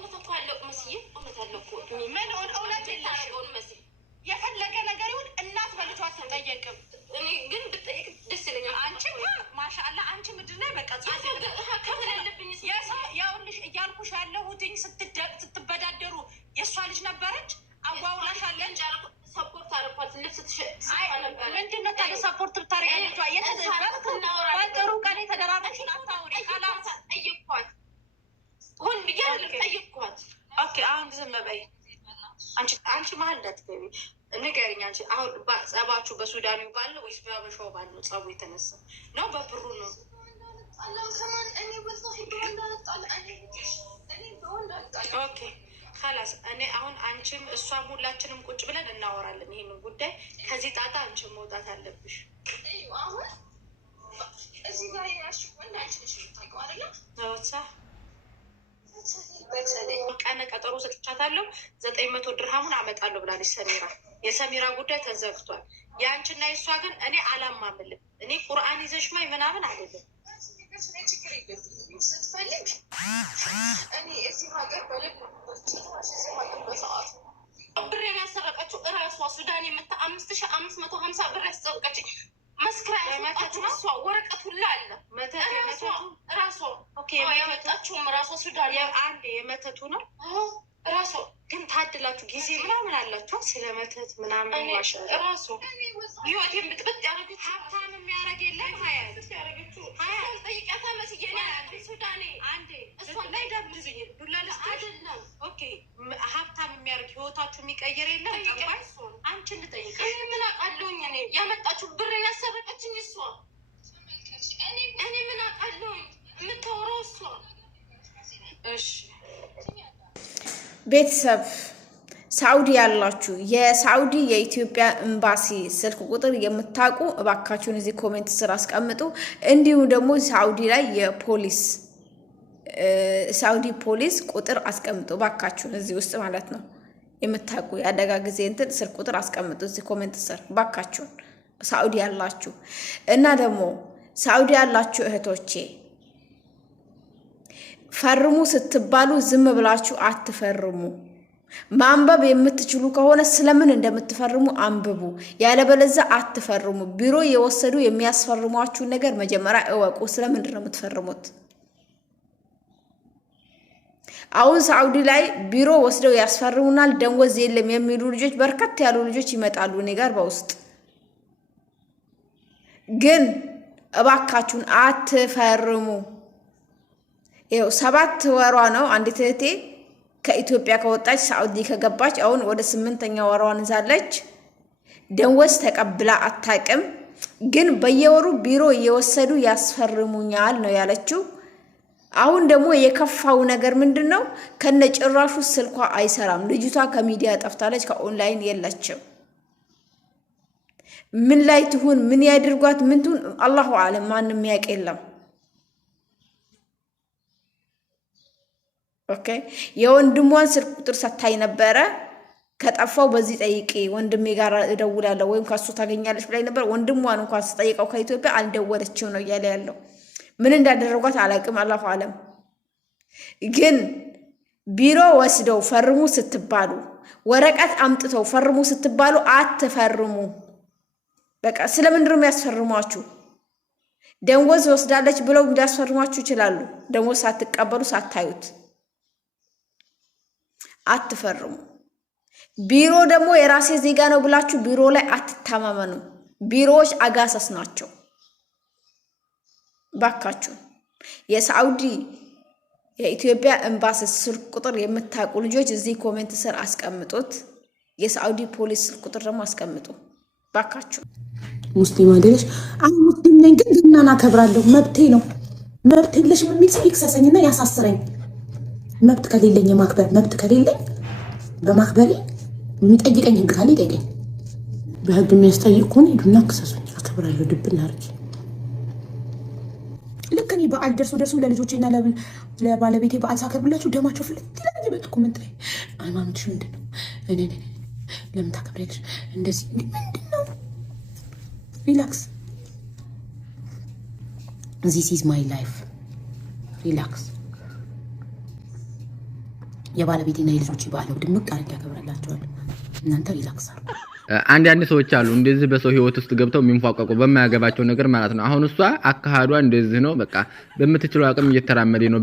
እውነት እኮ አለው መስዬ እውነት አለው እኮ ምን እውነት የለሽም መስዬ የፈለገ ነገር ይሁን እናት በልጇ አትጠየቅም። እኔ ግን ብጠይቅ ደስ ይለኛል። አንቺ ማሻአላ አንቺ ምድር ላይ በቃ ከተለለብኝ ያውልሽ እያልኩሽ ያለሁትኝ ስትበዳደሩ የእሷ ልጅ ነበረች አዋውላሻለን ሰፖርት አረኳት ልብስ ምንድን ነው ታዲያ ሰፖርት ብታረጊ ልጇ በጥሩ ቀን የተደራረግሽን አታውሪ ካላት ጠይኳት ሁን ብያለሁ ጠይኳት። ኦኬ አሁን ዝም በይ አንቺ መሀል እንዳትገቢ ንገሪኝ። አንቺ አሁን ጸባችሁ በሱዳኑ ባለ ወይስ በአበሻው ባለ ጸቡ የተነሳ ነው? በብሩ ነው? ኦኬ خلاص እኔ አሁን አንቺም እሷም ሁላችንም ቁጭ ብለን እናወራለን ይሄንን ጉዳይ። ከዚህ ጣጣ አንቺም መውጣት አለብሽ። አሁን እዚህ ጋር ያሽ ወንዳንቺ ነሽ ታውቂው አይደል? ቀነ ቀጠሮ ሰጥቻታለሁ 900 ድርሃሙን አመጣለሁ ብላለች ሰሚራ። የሰሚራ ጉዳይ ተዘግቷል። የአንቺና የእሷ ግን እኔ አላማምልም። እኔ ቁርአን ይዘሽ ማይ ምናምን አይደለም። ስትፈልግ እኔ እዚህ ሀገር በልብ ብር ያሰረቀችው እራሷ ሱዳን የመታ 5550 ብር ያሰረቀችኝ መስክራ ያመጣችው እሷ ወረቀት ሁላ አለ። መተቱ እራሷ ኦኬ ያመጣችውም እራሷ ሱዳን አንዴ የመተቱ ነው እራሷ። ግን ታድላችሁ ጊዜ ምናምን አላችሁ ስለ መተት ምናምን ማሻአላ። እራሷ ህይወቴን ብጥብጥ ያደረገች ሀብታም የሚያደርግ የለም። ሀያት ያደረገችው ጠይቂያታ መስዬ ሱዳኔ አንዴ እሷን ላይ ደብዝኝ ዱላ ልስጥ አይደለም። ኦኬ ሀብታም የሚያደርግ ህይወታችሁ የሚቀይር የለም። ጠባይ አንቺ እንጠይቅ እኔ ምን አውቃለሁኝ? እኔ ያመጣችሁ ብር ያሰረቀችኝ እሷ። እኔ ምን አውቃለሁኝ? የምታወራው እሷ። እሺ ቤተሰብ ሳውዲ ያላችሁ የሳውዲ የኢትዮጵያ ኤምባሲ ስልክ ቁጥር የምታውቁ እባካችሁን እዚህ ኮሜንት ስር አስቀምጡ። እንዲሁም ደግሞ ሳውዲ ላይ የፖሊስ ሳውዲ ፖሊስ ቁጥር አስቀምጡ እባካችሁን እዚህ ውስጥ ማለት ነው። የምታውቁ የአደጋ ጊዜ እንትን ስልክ ቁጥር አስቀምጡ እዚህ ኮሜንት ስር እባካችሁን ሳውዲ ያላችሁ። እና ደግሞ ሳውዲ ያላችሁ እህቶቼ ፈርሙ ስትባሉ ዝም ብላችሁ አትፈርሙ። ማንበብ የምትችሉ ከሆነ ስለምን እንደምትፈርሙ አንብቡ። ያለበለዚያ አትፈርሙ። ቢሮ የወሰዱ የሚያስፈርሟችሁ ነገር መጀመሪያ እወቁ። ስለምንድን ነው የምትፈርሙት? አሁን ሳውዲ ላይ ቢሮ ወስደው ያስፈርሙናል ደንወዝ የለም የሚሉ ልጆች በርከት ያሉ ልጆች ይመጣሉ እኔ ጋር በውስጥ። ግን እባካችሁን አትፈርሙ። ይኸው 7 ወሯ ነው አንዲት እህቴ ከኢትዮጵያ ከወጣች ሳውዲ ከገባች አሁን ወደ 8ኛ ወሯን ይዛለች። ደንወዝ ተቀብላ አታቅም። ግን በየወሩ ቢሮ እየወሰዱ ያስፈርሙኛል ነው ያለችው። አሁን ደግሞ የከፋው ነገር ምንድነው? ከነጭራሹ ስልኳ አይሰራም። ልጅቷ ከሚዲያ ጠፍታለች፣ ከኦንላይን የለችም። ምን ላይ ትሁን ምን ያድርጓት ምን ትሁን አላሁ አለም፣ ማንም ያውቅ የለም። ኦኬ የወንድሟን ስልክ ቁጥር ሰታይ ነበረ። ከጠፋው በዚህ ጠይቂ ወንድሜ ጋር እደውላለሁ ወይም ካሱ ታገኛለች ብላይ ነበር። ወንድሟን እንኳን ስጠይቀው ከኢትዮጵያ አልደወለችም ነው እያለ ያለው። ምን እንዳደረጓት አላውቅም፣ አላሁ አለም። ግን ቢሮ ወስደው ፈርሙ ስትባሉ ወረቀት አምጥተው ፈርሙ ስትባሉ አትፈርሙ። በቃ ስለምንድን ነው የሚያስፈርሟችሁ? ደንወዝ ወስዳለች ብለው እንዲያስፈርሟችሁ ይችላሉ። ደንወዝ ሳትቀበሉ ሳታዩት አትፈርሙ። ቢሮ ደግሞ የራሴ ዜጋ ነው ብላችሁ ቢሮ ላይ አትታማመኑ። ቢሮዎች አጋሰስ ናቸው። ባካችሁ የሳውዲ የኢትዮጵያ ኤምባሲ ስልክ ቁጥር የምታውቁ ልጆች እዚህ ኮሜንት ስር አስቀምጡት። የሳውዲ ፖሊስ ስልክ ቁጥር ደግሞ አስቀምጡ ባካችሁ። ሙስሊም አይደለሽ? አሁን ሙስሊም ነኝ ግን ግናና አከብራለሁ። መብቴ ነው። መብት የለሽ የሚል ሰው ይክሰሰኝና ያሳስረኝ። መብት ከሌለኝ የማክበር መብት ከሌለኝ በማክበሬ የሚጠይቀኝ ህግ ካለ ይጠይቀኝ። በህግ የሚያስጠይቅ ከሆነ ሂዱና ክሰሱኝ፣ አከብራለሁ። ድብና አድርጊ። ልክ እኔ በዓል ደርሶ ለልጆቼና ለባለቤቴ በዓል ሳከብርላችሁ ደማቸው ፍልት ይላል። ይመጡ ኮመንት ላይ ሃይማኖትሽ ምንድን ነው? እኔ ለምን ታከብሪያለሽ? እንደዚህ ምንድን ነው? ሪላክስ። ዚስ ኢዝ ማይ ላይፍ። ሪላክስ። የባለቤቴና የልጆቼ በዓል ነው። ድምቅ አድርጌ አከብራላችኋለሁ። እናንተ ሪላክስ አሉ። አንዳንድ ሰዎች አሉ እንደዚህ በሰው ህይወት ውስጥ ገብተው የሚንፏቀቁ በማያገባቸው ነገር ማለት ነው። አሁን እሷ አካሃዷ እንደዚህ ነው። በቃ በምትችለው አቅም እየተራመደ ነው።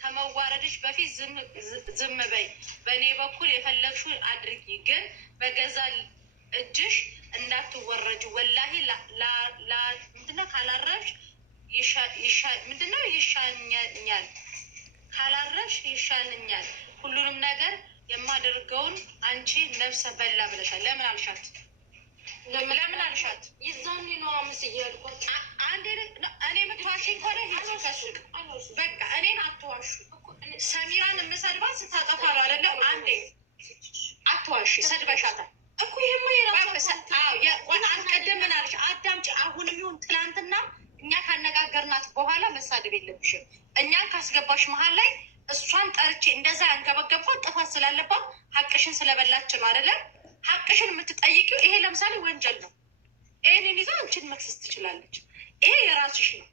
ከመዋረድሽ በፊት ዝም በይ። በእኔ በኩል የፈለግሽው አድርጊ፣ ግን በገዛ እጅሽ እንዳትወረጅ። ወላሂ ምንድነው ካላረፍሽ ምንድነው ይሻኛል፣ ካላረፍሽ ይሻልኛል፣ ሁሉንም ነገር የማደርገውን አንቺ ነፍሰ በላ ብለሻል። ለምን አልሻት? ለምን አልሻት? ይዛኔ ነው አመስዬ ያልኩት። አንዴ እኔ የምትዋሽኝ ከሆነ በቃ እኔን አትዋሹ። ሰሚራን የምሰድባት ስታጠፋ ነው አይደለ? አንዴ አትዋሽ፣ ሰድበሻታል እኮ። ይሄማ የራሷ አስቀድም ምን አልሽ? አዳምጪ። አሁንም ይሁን ትናንትና እኛ ካነጋገርናት በኋላ መሳደብ የለብሽም። እኛን ካስገባሽ መሀል ላይ እሷን ጠርቼ እንደዛ ያንገበገብኳት ጥፋት ስላለባት ሀቅሽን ስለበላች ነው አይደለ? ሀቅሽን የምትጠይቂው ይሄ ለምሳሌ ወንጀል ነው። ይሄንን ይዛ አንቺን መክሰስ ትችላለች። ይሄ የራስሽ ነው።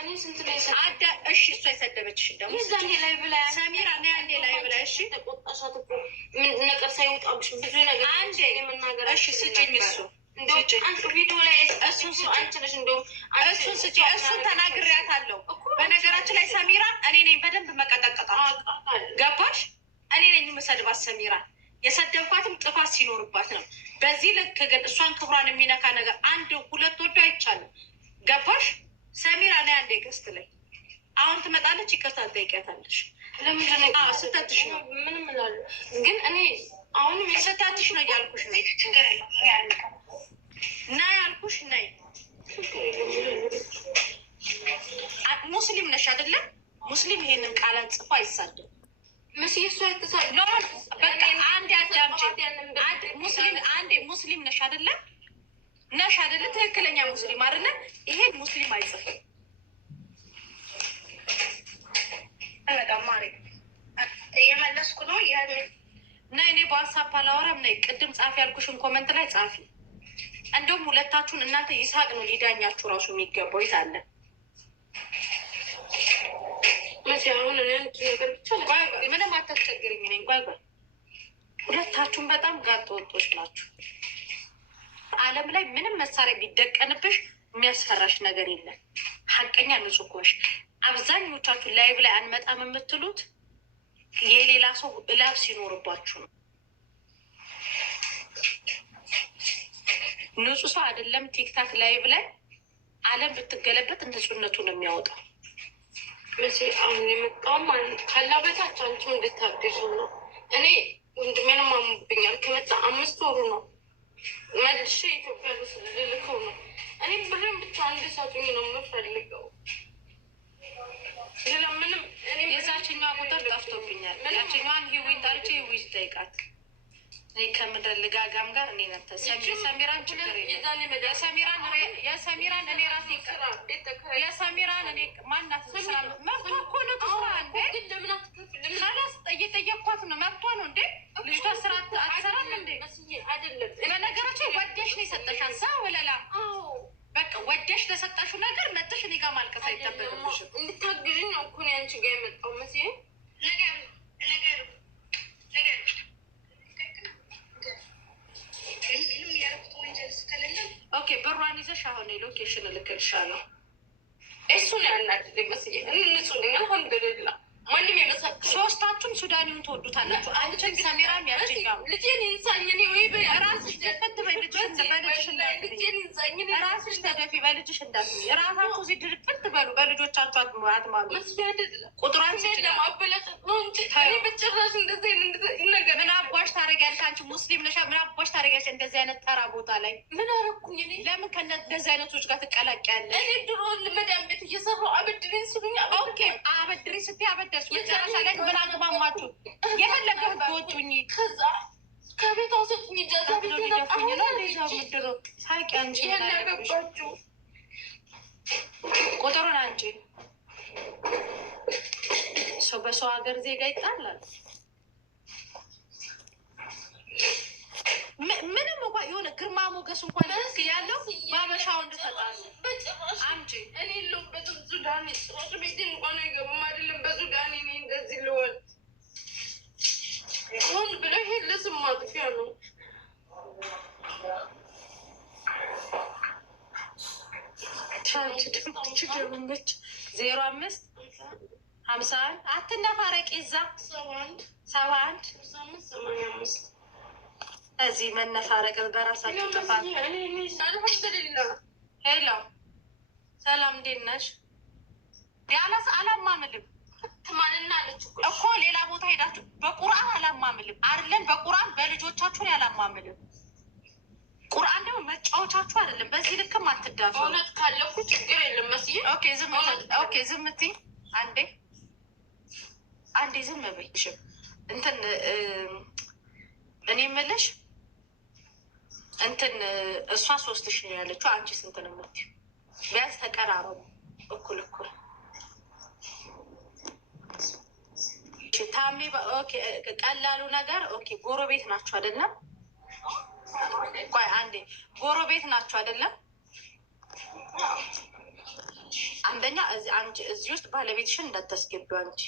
እኔ ስንት ነው እሺ፣ እሷ የሰደበችሽ ደግሞ ይዛኔ ላይ ብላ ሰሚራ ና አንዴ ላይ ብላ እሺ፣ ተቆጣሻት እኮ ምን ነገር ሳይወጣብሽ ብዙ ነገር አንዴ የምናገር። እሺ ስጭኝ፣ እሱ ቪዲዮ ላይ እሱን ተናግሬያታለሁ። በነገራችን ላይ ሰሚራ እኔ ነኝ በደንብ መቀጠቀጣት። ገባሽ? እኔ ነኝ የምሰድባት ሰሚራ። የሰደብኳትም ጥፋት ሲኖርባት ነው። በዚህ ልክ ግን እሷን ክብሯን የሚነካ ነገር አንድ ሁለት ወዶ አይቻልም። ገባሽ? ሰሚራ ና አንዴ ገስት ላይ አሁን ትመጣለች፣ ይቅርታ ትጠይቂያታለሽ። ለምንድን ነው ስህተትሽ ነው? ምንም እላለሁ ግን እኔ አሁንም ስህተትሽ ነው እያልኩሽ ነው። ናይ አልኩሽ ናይ። ሙስሊም ነሽ አይደለም? ሙስሊም ይሄንን ቃላት ጽፎ አይሳደም። መስዬ እሷ አንዴ አዳምጪ። ሙስሊም ነሽ አይደለም? ነሽ አይደለ? ትክክለኛ ሙስሊም አይደለ? ይሄን ሙስሊም አይጽፍም። በጣም ማሪክ እየመለስኩ ነው። ናይ እኔ በዋትስአፕ አላወራም። ናይ ቅድም ጻፊ ያልኩሽን ኮመንት ላይ ጻፊ። እንደውም ሁለታችሁን እናንተ ይስሐቅ ነው ሊዳኛችሁ ራሱ የሚገባው። የት አለ አሁን ነገር ብቻ ምንም አታስቸግርኝ ነኝ። ጓጓ ሁለታችሁን በጣም ጋጥ ወጦች ናችሁ። ዓለም ላይ ምንም መሳሪያ ቢደቀንብሽ የሚያስፈራሽ ነገር የለም። ሀቀኛ ንጹህ ኮሽ። አብዛኞቻችሁ ላይቭ ላይ አንመጣም የምትሉት የሌላ ሰው እላብ ሲኖርባችሁ ነው። ንጹህ ሰው አይደለም ቲክታክ ላይቭ ላይ ዓለም ብትገለበት ንጹህነቱን የሚያወጣው። አሁን የመጣውም ከላ በታች አንቺም እንድታግዥ ነው። እኔ ወንድሜንም አሙብኛል። ከመጣ 5 ወሩ ነው። መልሼ ኢትዮጵያ ውስጥ ልልከው ነው። እኔ ብሬን ብቻ እንድሰጡኝ ነው የምፈልገው። ሌላ ምንም የዛችኛዋ ቁጥር ጠፍቶብኛል። ያችኛዋን ሂዊን ጠርቼ ሂዊ ጠይቃት። እኔ ከምድር ልጋጋም ጋር እኔ ነተ ሰሚራን ችግር የሰሚራን እኔ ራሴ የሰሚራን እኔ ማናት ስራ መብቷ እኮ ነው። ትስራ እንዴ ላስ እየጠየኳት ነው። መብቷ ነው እንዴ ልጅቷ ስራ አትሰራም እንዴ? አይደለም በነገራችን ወደሽ ነው የሰጠሻት ሳ ወለላ በቃ ወደሽ ለሰጣሹ ነገር መጥሽ እኔ ጋር ማልቀስ አይጠበቅብሽም። እንድታግዥኝ ነው እኮ ነው አንቺ ጋር የመጣው መስዬ ነገር ኦኬ ብሯን ይዘሽ አሁን ሎኬሽን እልክልሻለሁ። እሱን ያናድደኝ መስዬ ንጹህ ነኝ አልሐምዱሊላህ። ማንም የመሳቅ ሶስታችሁም ሱዳኒውን ትወዱታላችሁ። አንቺም ሰሚራም ያችኛው ልጄን ይንሳኝ እኔ ወይ ራስሽ ደፈት በልጅሽ ራስሽ ተደፊ በልጅሽ እንዳትዪ። ራሳችሁ እዚህ ድርቅት በሉ በልጆቻችሁ አትማሉ። ቁጥሯን ለማበላሸት ነው እንጂ እኔ በጭራሽ እንደዚህ ነገር ምን አባሽ ታደርጊያለሽ? አንቺ ሙስሊም ነሽ። ምን አባሽ ታደርጊያለሽ እንደዚህ አይነት ተራ ቦታ ላይ? ምን አደረኩኝ እኔ? ለምን ከእንደዚህ አይነቶች ጋር ትቀላቂያለሽ? እኔ ድሮ መዳም ቤት እየሰራሁ አበድሪኝ ሲሉኝ ኦኬ አበድሪኝ ስትይ አበደርሽ። መጨረሻ ላይ ምን አግባማችሁ? የፈለገ ህግ ወጡኝ። ከዛ ከቤት አውሰጡኝ። ጃዛ ቤት ሊደፉኝ ነው እንደዛ ምድሮ ሳቂ። አንቺ ያናገባችሁ ቁጥሩን አንቺ ሰው በሰው ሀገር ዜጋ ይጣላል። ምንም እንኳን የሆነ ግርማ ሞገስ እንኳን ያለው ባበሻው እንድትጣሉ አንቺ እኔ የለሁበትም። ሱዳን ጭራሽ ቤቴ እንኳን አይገቡም። አይደለም በሱዳን እኔ እንደዚህ ልወል አትነፋረቂ እዛ 71 እዚህ መነፋረቅ በራሳችሁ ጥፋት። ሄሎ ሰላም እንዴት ነሽ? ያላስ አላማምልም ማንና አለች እኮ ሌላ ቦታ ሄዳችሁ በቁርአን አላማምልም አይደለም። በቁርአን በልጆቻችሁን ያላማምልም። ቁርአን ደግሞ መጫወቻችሁ አይደለም። በዚህ ልክም አትዳፉ። እውነት ካለኩ ችግር የለም መስዬ። ኦኬ ዝም እትይ አንዴ ዝም በይ። እንትን እኔ የምልሽ እንትን እሷ 3000 ነው ያለችው። አንቺ ስንት ነው የምትይው? ቢያንስ ተቀራረቡ እኩል። ታሜ ኦኬ፣ ቀላሉ ነገር ኦኬ። ጎረቤት ናችሁ አይደለም? ቆይ አንዴ፣ ጎረቤት ናችሁ አይደለም? አንደኛ እዚህ ውስጥ ባለቤትሽን እንዳታስገቢው አንቺ።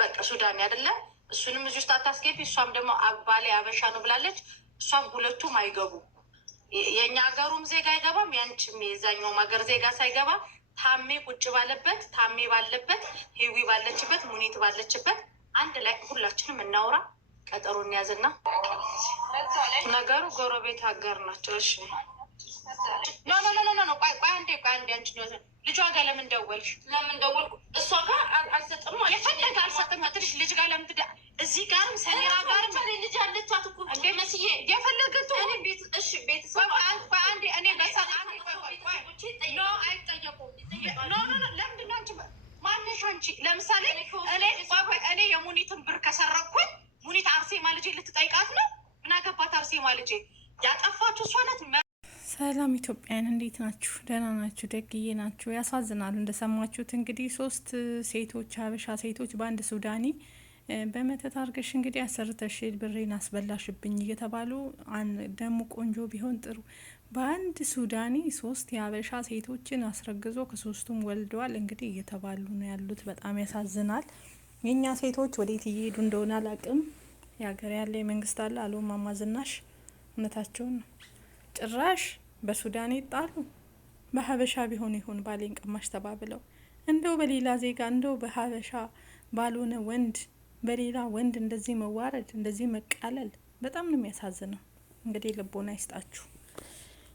በቃ ሱዳን አይደለም? እሱንም እዚህ ውስጥ አታስገቢ። እሷም ደግሞ ባሌ አበሻ ነው ብላለች። እሷም ሁለቱም አይገቡ። የእኛ ሀገሩም ዜጋ አይገባም፣ ያንቺም የዛኛውም ሀገር ዜጋ ሳይገባ ታሜ ቁጭ ባለበት፣ ታሜ ባለበት፣ ሂዊ ባለችበት፣ ሙኒት ባለችበት አንድ ላይ ሁላችንም እናውራ። ቀጠሮ እንያዝና ነገሩ ጎረቤት ሀገር ናቸው። እሺ ኖ ቆይ አንዴ አንቺ ልጇ ጋር ለምን ደወልሽ? ለምን ደወልኩ? እሷ ጋር አልሰጥም የፈለገ አልሰጥም ትልሽ ልጅ ጋር ለምን ትዳ እዚህ ጋርም ሰሜራ ጋርም ልጅ አለቻት እኮ እንዴ መስዬ የፈለገች እኔ ቤት እሺ ቤተሰብ አንዴ እኔ በሰላ ኖ አይጠየቁም። ኖ ለምንድን ነው አንቺ ማነሽ? አንቺ ለምሳሌ እኔ የሙኒትን ብር ከሰረኩኝ ሙኒት አርሴማ ልጄ ልትጠይቃት ነው? ምን አገባት አርሴማ ልጄ? ያጠፋችሁ እሷ ናት። ሰላም ኢትዮጵያን እንዴት ናችሁ? ደህና ናችሁ? ደግዬ ናችሁ? ያሳዝናል። እንደሰማችሁት እንግዲህ 3 ሴቶች ሀበሻ ሴቶች በአንድ ሱዳኒ በመተት አርገሽ እንግዲህ አሰርተሽ ብሬን አስበላሽብኝ እየተባሉ ደግሞ ቆንጆ ቢሆን ጥሩ በአንድ ሱዳኒ 3 የሀበሻ ሴቶችን አስረግዞ ከ3ቱም ወልደዋል እንግዲህ እየተባሉ ነው ያሉት። በጣም ያሳዝናል። የእኛ ሴቶች ወዴት እየሄዱ እንደሆነ አላቅም። የሀገር ያለ የመንግስት አለ አሉ እማማ ዝናሽ እውነታቸውን ነው። ጭራሽ በሱዳን ይጣሉ በሀበሻ ቢሆን ይሆን ባሌን ቀማሽ ተባብለው እንደው በሌላ ዜጋ እንደው በሀበሻ ባልሆነ ወንድ በሌላ ወንድ እንደዚህ መዋረድ እንደዚህ መቃለል በጣም ነው የሚያሳዝነው። እንግዲህ ልቦና ይስጣችሁ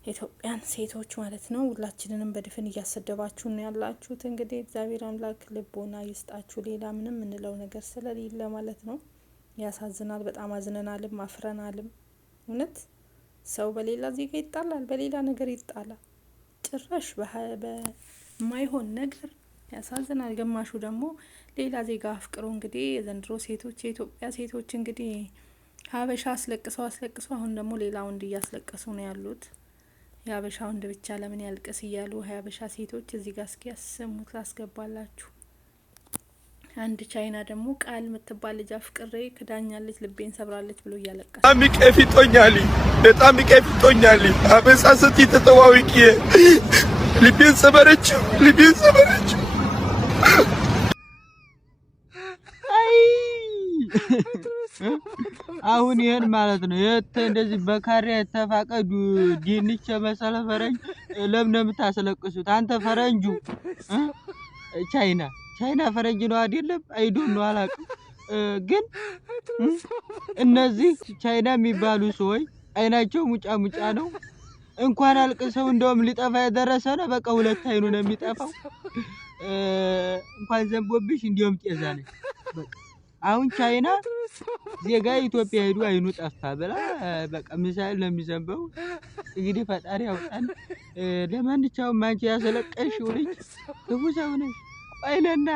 ኢትዮጵያን ሴቶች ማለት ነው። ሁላችንንም በድፍን እያሰደባችሁ ነው ያላችሁት። እንግዲህ እግዚአብሔር አምላክ ልቦና ይስጣችሁ። ሌላ ምንም እንለው ነገር ስለሌለ ማለት ነው። ያሳዝናል። በጣም አዝነናልም አፍረናልም። እውነት ሰው በሌላ ዜጋ ይጣላል፣ በሌላ ነገር ይጣላል። ጭራሽ በማይሆን ነገር ያሳዝናል። ግማሹ ደግሞ ሌላ ዜጋ አፍቅሮ እንግዲህ የዘንድሮ ሴቶች የኢትዮጵያ ሴቶች እንግዲህ ሀበሻ አስለቅሰው አሁን ደግሞ ሌላ ወንድ እያስለቀሱ ነው ያሉት። የሀበሻ ወንድ ብቻ ለምን ያልቅስ እያሉ ሀበሻ ሴቶች እዚህ ጋር እስኪ ያሰሙት ላስገባላችሁ። አንድ ቻይና ደግሞ ቃል የምትባል ልጅ አፍቅሬ ክዳኛለች፣ ልቤን ሰብራለች ብሎ እያለቀሰ በጣም ቀፊቶኛል። አበሳሰት ተጠዋውቂ ልቤን ሰበረችው። አሁን ይሄን ማለት ነው እንደዚህ በካሬ የተፋቀዱ ዲንች መሰለ ፈረንጅ ለምን የምታስለቅሱት? አንተ ፈረንጁ ቻይና ፈረንጅ ነው አይደለም? አይዶን ነው አላውቅም። ግን እነዚህ ቻይና የሚባሉ ሰዎች አይናቸው ሙጫ ነው። እንኳን አልቅሰው እንደውም ሊጠፋ የደረሰ ነው። በቃ 2 አይኑ ነው የሚጠፋው። እንኳን ዘንቦብሽ እንዲሁም ጤዛ ነች። በቃ አሁን ቻይና ዜጋ ኢትዮጵያ ሄዱ አይኑ ጠፋ ብላ በቃ ሚሳኤል ነው የሚዘንበው። እንግዲህ ፈጣሪ ያውጣን። ለማንኛውም አንቺ ያስለቀሽው ልጅ ክፉ ሰው ነሽ። አይለና